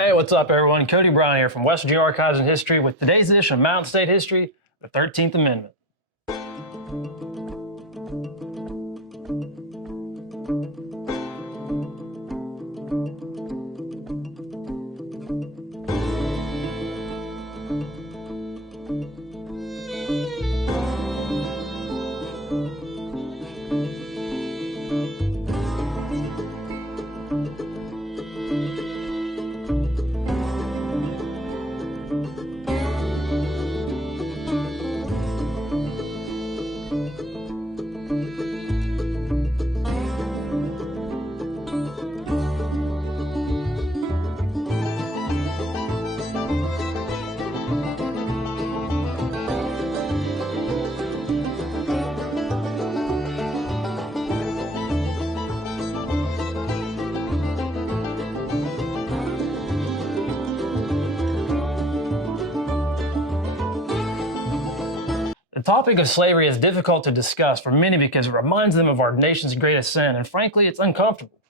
Hey, what's up, everyone? Cody Brown here from West Virginia Archives and History with today's edition of Mountain State History, the 13th Amendment. The topic of slavery is difficult to discuss for many because it reminds them of our nation's greatest sin, and frankly, it's uncomfortable.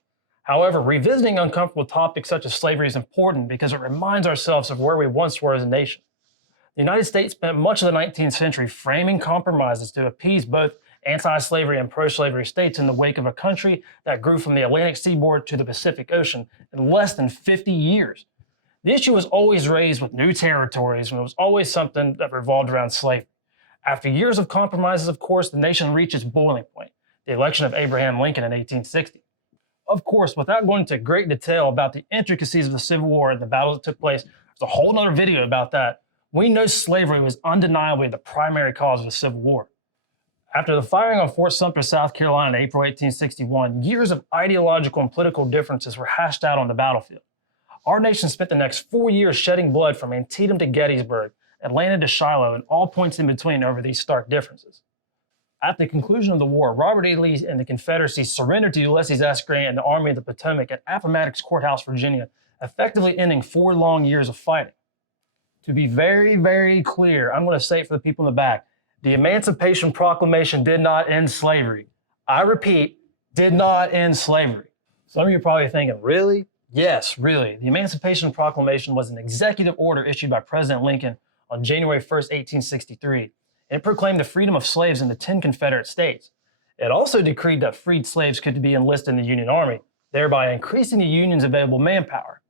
However, revisiting uncomfortable topics such as slavery is important because it reminds ourselves of where we once were as a nation. The United States spent much of the 19th century framing compromises to appease both anti-slavery and pro-slavery states in the wake of a country that grew from the Atlantic seaboard to the Pacific Ocean in less than 50 years. The issue was always raised with new territories, and it was always something that revolved around slavery. After years of compromises, of course, the nation reached its boiling point, the election of Abraham Lincoln in 1860. Of course, without going into great detail about the intricacies of the Civil War and the battles that took place, there's a whole nother video about that. We know slavery was undeniably the primary cause of the Civil War. After the firing on Fort Sumter, South Carolina in April 1861, years of ideological and political differences were hashed out on the battlefield. Our nation spent the next 4 years shedding blood from Antietam to Gettysburg, Atlanta to Shiloh, and all points in between over these stark differences. At the conclusion of the war, Robert E. Lee and the Confederacy surrendered to Ulysses S. Grant and the Army of the Potomac at Appomattox Courthouse, Virginia, effectively ending 4 long years of fighting. To be very, very clear, I'm going to say it for the people in the back, the Emancipation Proclamation did not end slavery. I repeat, did not end slavery. Some of you are probably thinking, really? Yes, really. The Emancipation Proclamation was an executive order issued by President Lincoln on January 1st, 1863. It proclaimed the freedom of slaves in the 10 Confederate states. It also decreed that freed slaves could be enlisted in the Union Army, thereby increasing the Union's available manpower.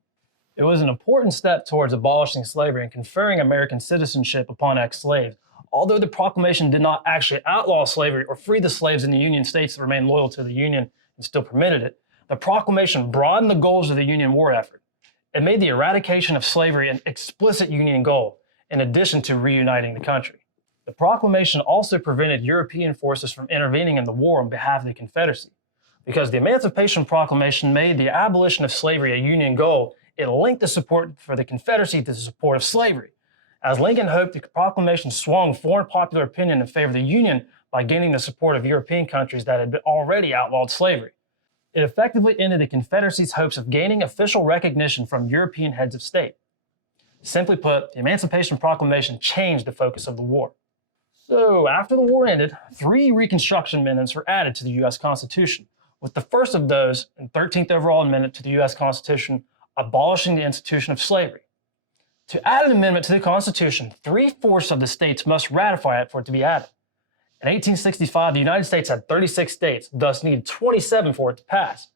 It was an important step towards abolishing slavery and conferring American citizenship upon ex-slaves. Although the proclamation did not actually outlaw slavery or free the slaves in the Union states that remained loyal to the Union and still permitted it, the proclamation broadened the goals of the Union war effort. It made the eradication of slavery an explicit Union goal, in addition to reuniting the country. The proclamation also prevented European forces from intervening in the war on behalf of the Confederacy. Because the Emancipation Proclamation made the abolition of slavery a Union goal, it linked the support for the Confederacy to the support of slavery. As Lincoln hoped, the proclamation swung foreign popular opinion in favor of the Union by gaining the support of European countries that had already outlawed slavery. It effectively ended the Confederacy's hopes of gaining official recognition from European heads of state. Simply put, the Emancipation Proclamation changed the focus of the war. So, after the war ended, 3 Reconstruction amendments were added to the U.S. Constitution, with the first of those, and 13th overall amendment to the U.S. Constitution, abolishing the institution of slavery. To add an amendment to the Constitution, 3/4 of the states must ratify it for it to be added. In 1865, the United States had 36 states, thus needed 27 for it to pass.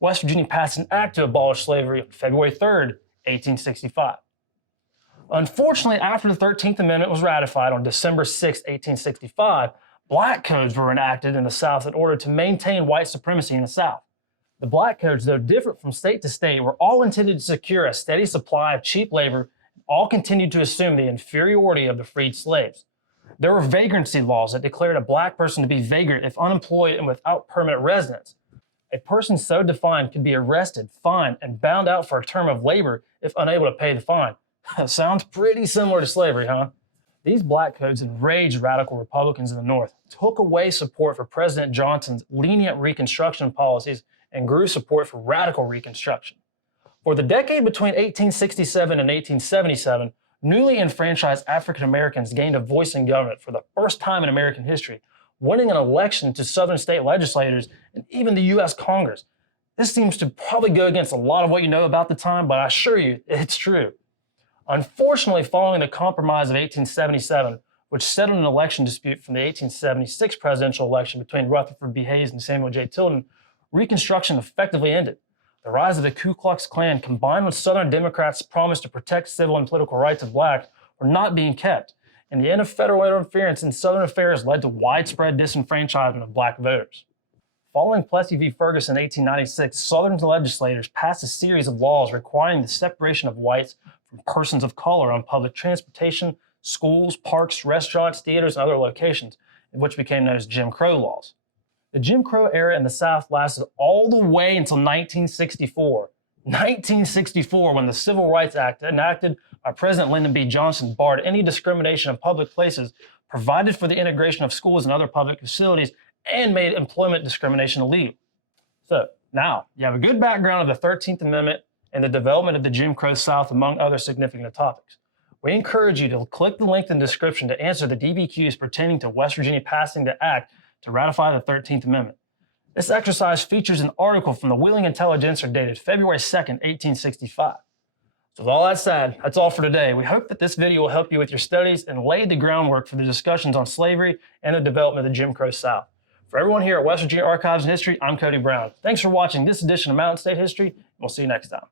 West Virginia passed an act to abolish slavery on February 3rd, 1865. Unfortunately, after the 13th Amendment was ratified on December 6, 1865, black codes were enacted in the South in order to maintain white supremacy in the South. The black codes, though different from state to state, were all intended to secure a steady supply of cheap labor, and all continued to assume the inferiority of the freed slaves. There were vagrancy laws that declared a black person to be vagrant if unemployed and without permanent residence. A person so defined could be arrested, fined, and bound out for a term of labor if unable to pay the fine. Sounds pretty similar to slavery, huh? These black codes enraged radical Republicans in the North, took away support for President Johnson's lenient Reconstruction policies, and grew support for radical Reconstruction. For the decade between 1867 and 1877, newly enfranchised African Americans gained a voice in government for the first time in American history, winning an election to Southern state legislators and even the U.S. Congress. This seems to probably go against a lot of what you know about the time, but I assure you, it's true. Unfortunately, following the Compromise of 1877, which settled an election dispute from the 1876 presidential election between Rutherford B. Hayes and Samuel J. Tilden, Reconstruction effectively ended. The rise of the Ku Klux Klan, combined with Southern Democrats' promise to protect civil and political rights of blacks, were not being kept, and the end of federal interference in Southern affairs led to widespread disenfranchisement of black voters. Following Plessy v. Ferguson in 1896, Southern legislators passed a series of laws requiring the separation of whites from persons of color on public transportation, schools, parks, restaurants, theaters, and other locations, which became known as Jim Crow laws. The Jim Crow era in the South lasted all the way until 1964. 1964, when the Civil Rights Act, enacted by President Lyndon B. Johnson, barred any discrimination in public places, provided for the integration of schools and other public facilities, and made employment discrimination illegal. So now you have a good background of the 13th Amendment and the development of the Jim Crow South, among other significant topics. We encourage you to click the link in the description to answer the DBQs pertaining to West Virginia passing the act to ratify the 13th Amendment. This exercise features an article from the Wheeling Intelligencer dated February 2nd, 1865. So with all that said, that's all for today. We hope that this video will help you with your studies and lay the groundwork for the discussions on slavery and the development of the Jim Crow South. For everyone here at West Virginia Archives and History, I'm Cody Brown. Thanks for watching this edition of Mountain State History, and we'll see you next time.